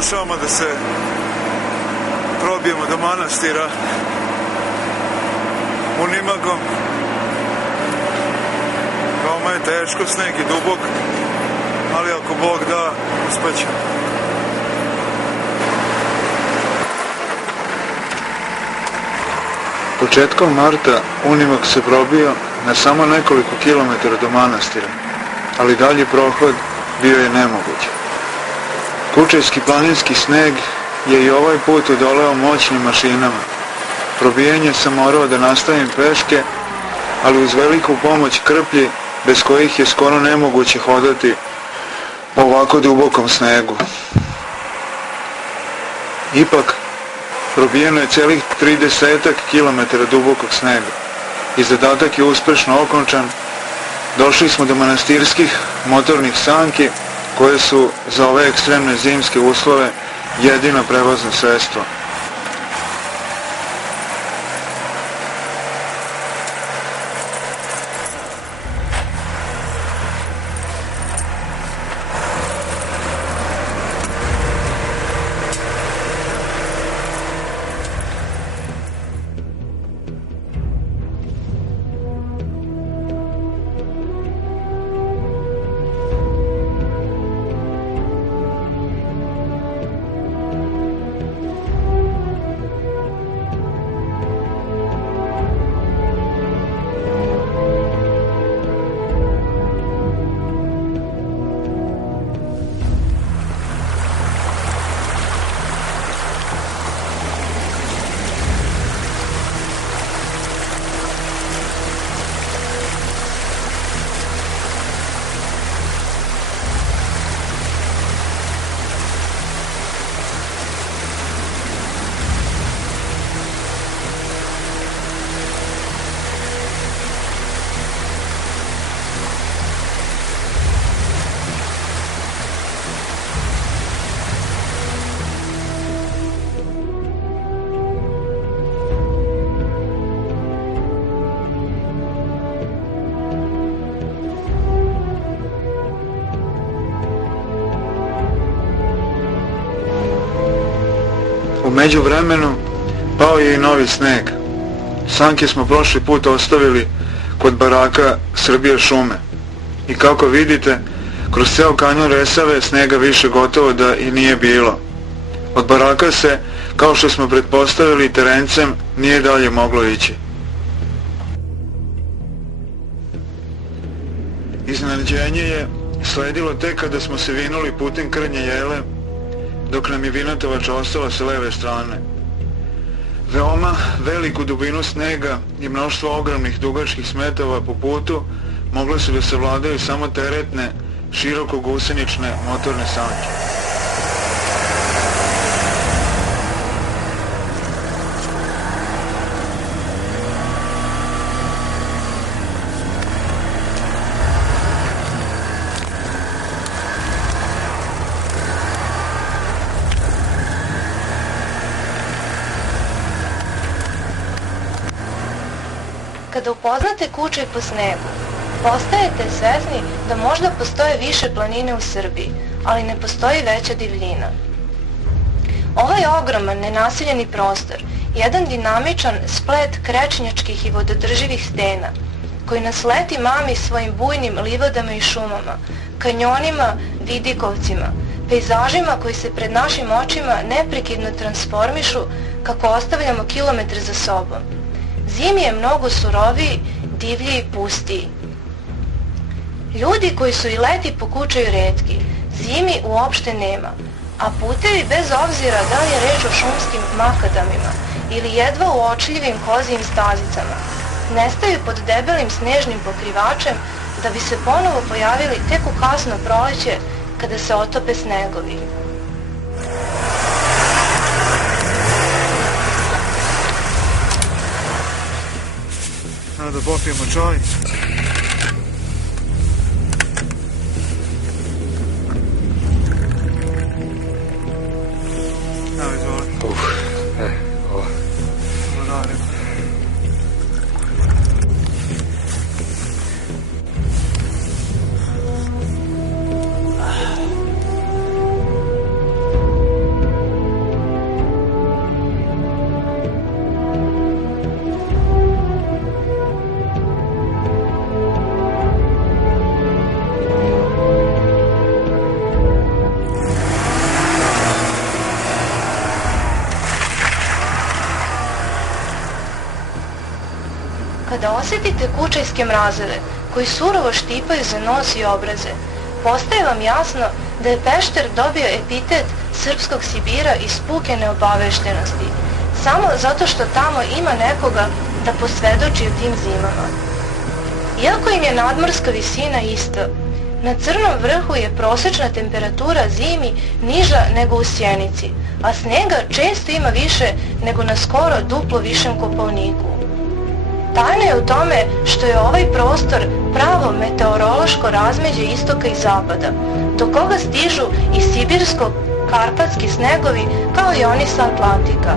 pokušavamo da se probijemo do manastira Unimagom. Veoma je teško, sneg je dubok, ali ako Bog da, uspećemo. Početkom marta Unimag se probio na samo nekoliko kilometara do manastira, ali dalji prohod bio je nemoguć. Kučevski planinski sneg je i ovaj put odoleo moćnim mašinama. Probijanje sam morao da nastavim peške, ali uz veliku pomoć krplji, bez kojih je skoro nemoguće hodati po ovako dubokom snegu. Ipak, probijeno je celih 30 kilometara dubokog snega i zadatak je uspešno okončan. Došli smo do manastirskih motornih sanki, koje su za ove ekstremne zimske uslove jedino prevozno sredstvo. U međuvremenu pao je i novi sneg. Sanke smo prošli put ostavili kod baraka Srbije šume. I kako vidite, kroz ceo kanjon Resave snega više gotovo da i nije bilo. Od baraka se, kao što smo pretpostavili, terencem nije dalje moglo ići. Iznenađenje je sledilo tek kada smo se vinuli putem Krnje Jele, dok nam je Vinatovač ostala sa leve strane. Veoma veliku dubinu snega i mnoštvo ogromnih dugačkih smetova po putu mogle su da savladaju samo teretne, široko gusenične motorne sanke. Kada upoznate Kučev po snegu, postajete svesni da možda postoje više planine u Srbiji, ali ne postoji veća divljina. Ovaj ogroman, nenaseljeni prostor, jedan dinamičan splet krečnjačkih i vododrživih stena, koji nas leti mami svojim bujnim livadama i šumama, kanjonima, vidikovcima, pejzažima koji se pred našim očima neprekidno transformišu kako ostavljamo kilometre za sobom. Zimi je mnogo suroviji, divlji i pustiji. Ljudi koji su i leti po Kučaju retki, zimi uopšte nema, a putevi bez obzira da li je reč o šumskim makadamima ili jedva uočljivim kozijim stazicama, nestaju pod debelim snežnim pokrivačem da bi se ponovo pojavili tek u kasno proleće kada se otope snegovi. Da popijemo čaj. Evo, izvoli. Ovo. Благодарим. Kada osjetite kučajske mrazeve koji surovo štipaju za nos i obraze, postaje vam jasno da je Pešter dobio epitet srpskog Sibira iz puke neobaveštenosti, samo zato što tamo ima nekoga da posvedoči o tim zimama. Iako im je nadmorska visina ista, na Crnom vrhu je prosečna temperatura zimi niža nego u Sjenici, a snega često ima više nego na skoro duplo višem Kopaoniku. Tajna je u tome što je ovaj prostor pravo meteorološko razmeđe istoka i zapada, do koga stižu i sibirsko-karpatski snegovi kao i oni sa Atlantika.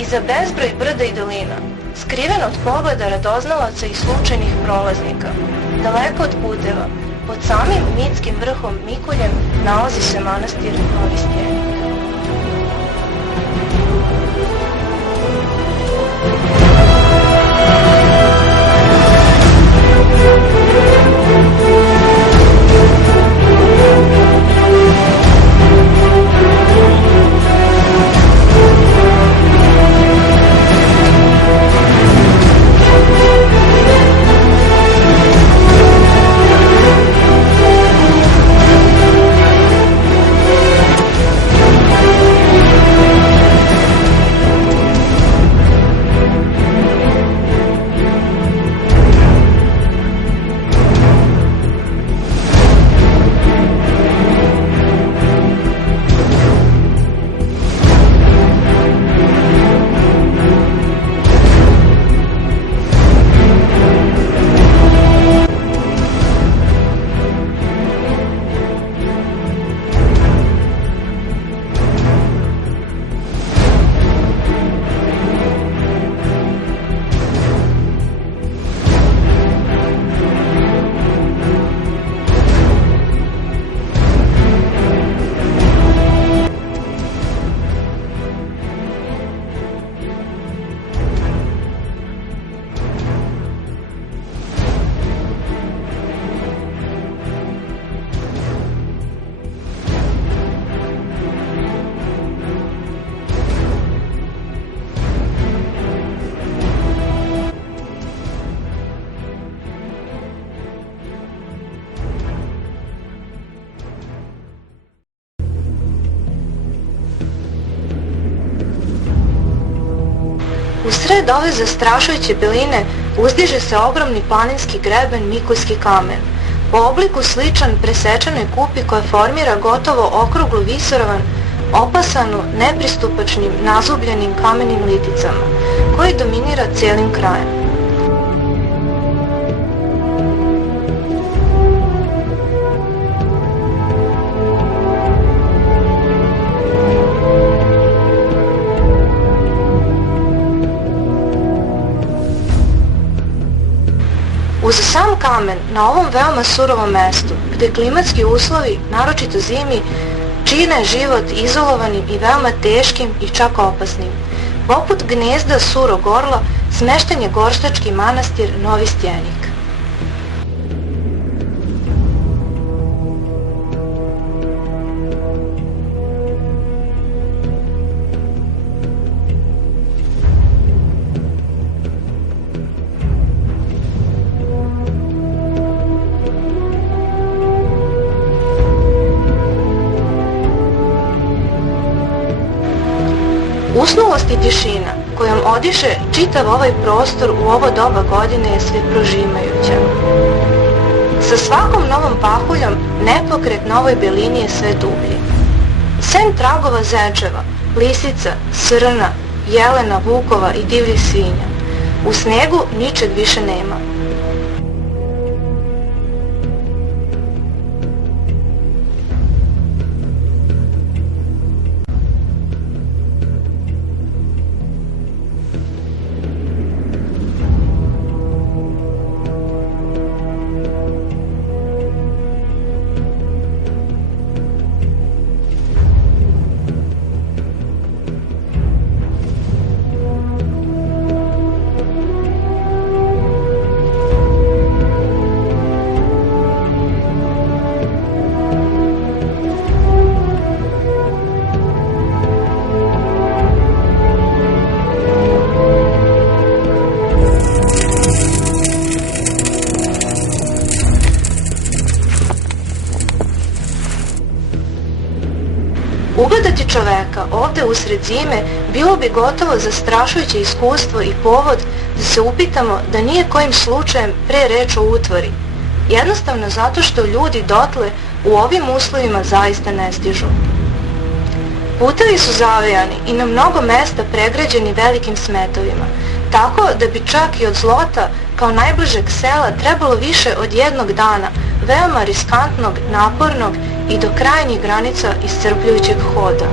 Iza bezbroj brda i dolina, skriven od pogleda radoznalaca i slučajnih prolaznika, daleko od puteva, pod samim mitskim vrhom Mikuljem nalazi se manastir Novi Stjenik. Usred ove zastrašujuće beline uzdiže se ogromni planinski greben Mikulski kamen, po obliku sličan presečanoj kupi koja formira gotovo okruglu visoravan, opasanu nepristupačnim nazubljenim kamenim liticama, koji dominira cijelim krajem. Uz sam kamen, na ovom veoma surovom mestu, gde klimatski uslovi, naročito zimi, čine život izolovanim i veoma teškim i čak opasnim, poput gnezda surog orla, smešten je gorstački manastir Novi Stjenik. Usnulost i tišina kojom odiše čitav ovaj prostor u ovo doba godine je sve prožimajuća. Sa svakom novom pahuljom nepokret na ovoj belini je sve dublji. Sem tragova zečeva, lisica, srna, jelena, vukova i divljih svinja, u snegu ničeg više nema. Ugledati čoveka ovde usred zime bilo bi gotovo zastrašujuće iskustvo i povod da se upitamo da nije kojim slučajem pre reč o utvori, jednostavno zato što ljudi dotle u ovim uslovima zaista ne stižu. Putevi su zavejani i na mnogo mesta pregrađeni velikim smetovima, tako da bi čak i od Zlota kao najbližeg sela trebalo više od jednog dana veoma riskantnog, napornog i do krajnjih granica iscrpljujućeg hoda.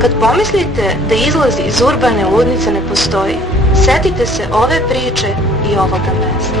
Kad pomislite da izlaz iz urbane ludnice ne postoji, setite se ove priče i ovoga mesta.